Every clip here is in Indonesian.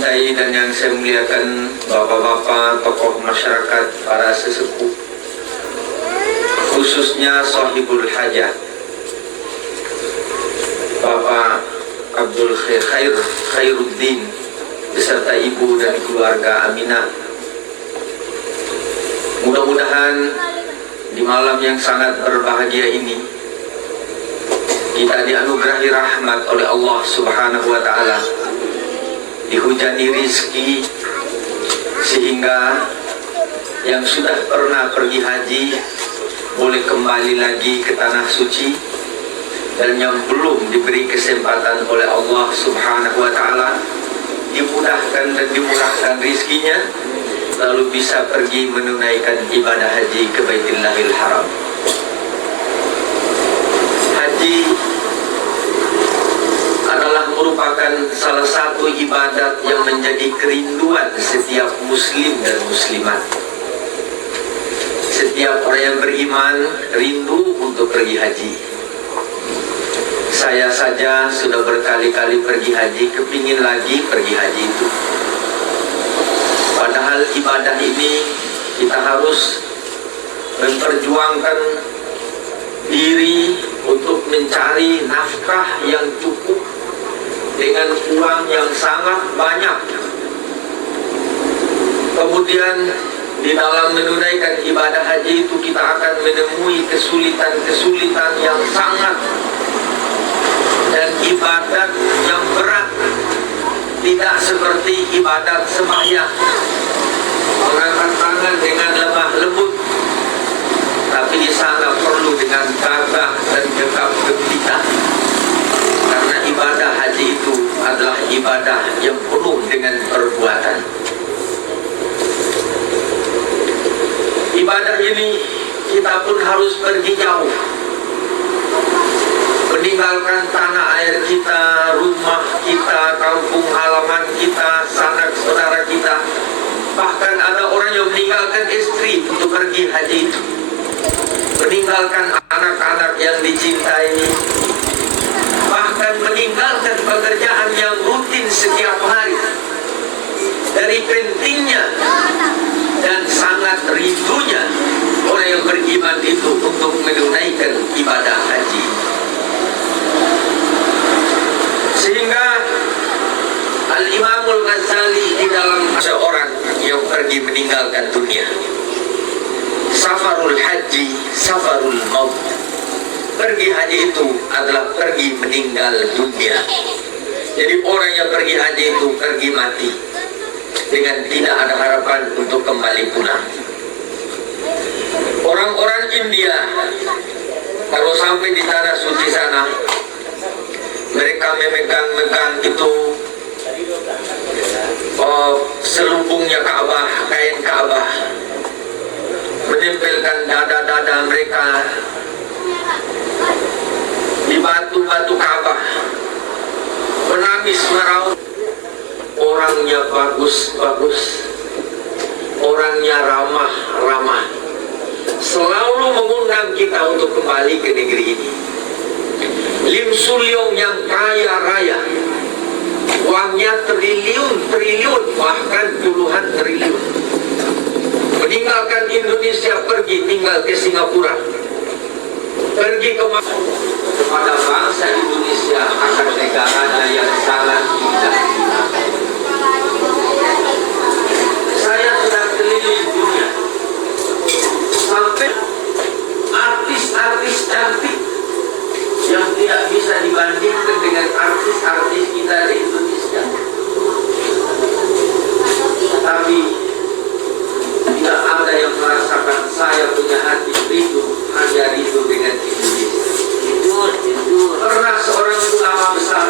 cintai dan yang saya muliakan, bapak-bapak, tokoh masyarakat, para sesepuh, khususnya sahibul hajat, Bapak Abdul Khairuddin beserta ibu dan keluarga Aminah. Mudah-mudahan di malam yang sangat berbahagia ini kita dianugerahi rahmat oleh Allah Subhanahu wa Ta'ala, dihujani rizki, sehingga yang sudah pernah pergi haji boleh kembali lagi ke tanah suci, dan yang belum diberi kesempatan oleh Allah Subhanahu wa Ta'ala dimudahkan dan dimurahkan rizkinya, lalu bisa pergi menunaikan ibadah haji ke Baitullahil Haram. Haji adalah merupakan salah satu ibadat yang menjadi kerinduan setiap muslim dan muslimat. Setiap orang yang beriman rindu untuk pergi haji. Saya saja sudah berkali-kali pergi haji, kepingin lagi pergi haji itu. Padahal ibadah ini kita harus memperjuangkan diri untuk mencari nafkah yang cukup dengan uang yang sangat banyak. Kemudian di dalam menunaikan ibadah haji itu kita akan menemui kesulitan-kesulitan yang sangat, dan ibadat yang berat, tidak seperti ibadat sembahyang mengangkat tangan dengan lemah lembut, tapi di sana perlu dengan gagah dan gegap gempita, karena ibadah haji itu adalah ibadah yang penuh dengan perbuatan. Ibadah ini kita pun harus pergi jauh, meninggalkan tanah air kita, rumah kita, kampung halaman kita, sanak saudara kita. Bahkan ada orang yang meninggalkan istri untuk pergi haji itu, meninggalkan anak-anak yang dicintai, bahkan meninggalkan pekerjaan yang rutin setiap hari. Dari pentingnya dan sangat rindunya orang yang beriman itu untuk menunaikan ibadah haji, sehingga Al-Imamul Ghazali di dalam seorang yang pergi meninggalkan dunia, safarul haji safarul maut, pergi haji itu adalah pergi meninggal dunia. Jadi orang yang pergi haji itu pergi mati dengan tidak ada harapan untuk kembali pulang. Orang-orang India kalau sampai di tanah suci sana, mereka memegang itu selubungnya Ka'bah, kain Ka'bah, menempelkan dada-dada mereka di batu-batu Ka'bah, menangis meraung. Orangnya bagus-bagus, orangnya ramah-ramah, selalu mengundang kita untuk kembali ke negeri ini. Lim Sulyong yang kaya-raya, uangnya triliun-triliun, bahkan puluhan triliun, meninggalkan Indonesia, pergi tinggal ke Singapura, pergi kepada bangsa Indonesia akan negaranya yang sangat indah. Saya sudah keliling dunia, sampai artis-artis cantik yang tidak bisa dibandingkan dengan artis-artis kita di Indonesia. Tapi tidak ada yang merasakan saya punya hati rindu, hanya rindu dengan Indonesia. Pernah seorang ulama besar,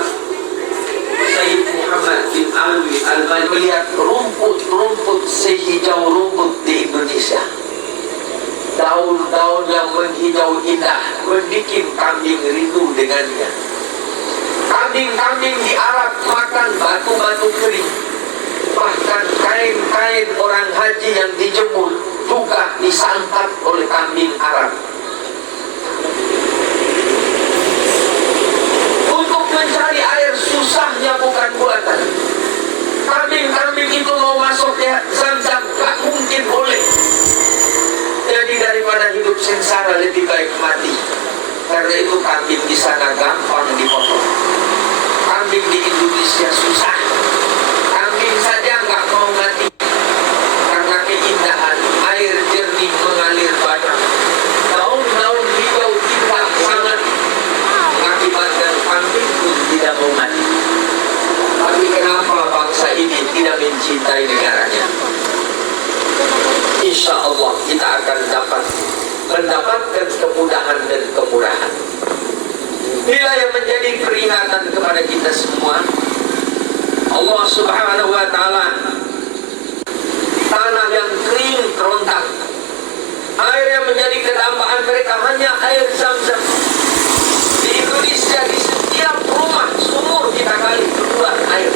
Sayyid Muhammad bin Alwi Al-Bani, melihat rumput-rumput sehijau rumput di Indonesia, daun-daun yang menghijau indah, membuat kambing rindu dengannya. Kambing-kambing diarak makan batu-batu kering, bahkan kain-kain orang haji yang dijemur juga disantap oleh kambing Arab. Untuk mencari air susahnya bukan buatan. Kambing air Zam-Zam, gak mungkin boleh. Jadi daripada hidup sengsara lebih baik mati. Karena itu kambing di sana gampang dipotong. Kambing di Indonesia susah. Kambing saja nggak mau mati karena keindahan air jernih mengalir banyak. Daun-daun hijau indah sangat mengakibatkan kambing pun tidak mau mati. Tapi kenapa bangsa ini tidak mencintai negaranya? Insya Allah kita akan mendapatkan kemudahan dan kemurahan. Inilah yang menjadi peringatan kepada kita semua. Allah Subhanahu wa Ta'ala, tanah yang kering kerontang, air yang menjadi kedambaan mereka hanya air Zam-Zam. Di Indonesia di setiap rumah sumur kita gali keluar air.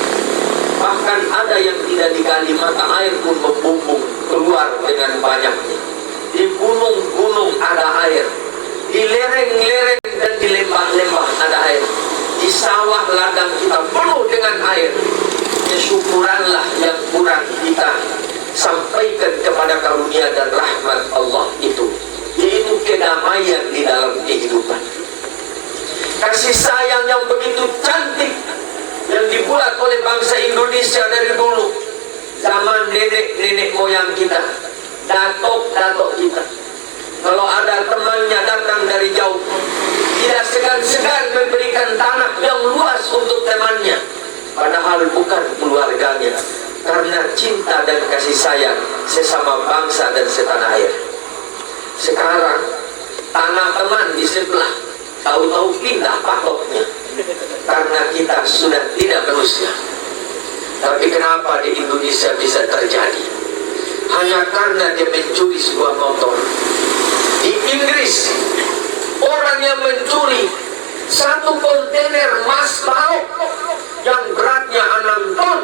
Bahkan ada yang tidak digali, mata air pun membumbung keluar dengan banyaknya. Di gunung-gunung ada air, di lereng-lereng dan di lembah-lembah ada air. Di sawah ladang kita penuh dengan air. Syukuranlah yang kurang kita sampaikan kepada karunia dan rahmat Allah itu, yaitu kedamaian di dalam kehidupan. Kasih sayang yang begitu cantik yang dibuat oleh bangsa Indonesia dari dulu, zaman nenek-nenek moyang kita, datuk-datuk kita. Kalau ada temannya datang dari jauh, tidak segan-segan memberikan tanah yang luas untuk temannya, padahal bukan keluarganya, karena cinta dan kasih sayang sesama bangsa dan setanah air. Sekarang tanah teman di sebelah tahu-tahu pindah patoknya karena kita sudah tidak manusia. Tapi kenapa di Indonesia bisa terjadi? Hanya karena dia mencuri sebuah motor. Di Inggris, orang yang mencuri satu kontainer emas laut yang beratnya 6 ton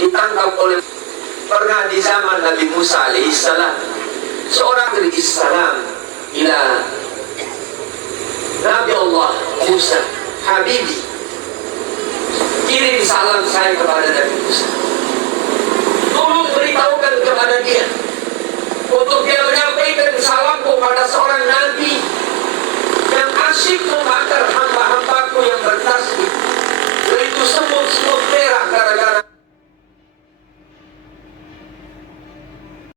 ditangkap oleh, pernah di zaman Nabi Musa alaihissalam, seorang alaihissalam ila Nabi Allah Musa, Habibi, kirim salam saya kepada Nabi Musa, tolong beritahukan kepada dia untuk dia menyampaikan salam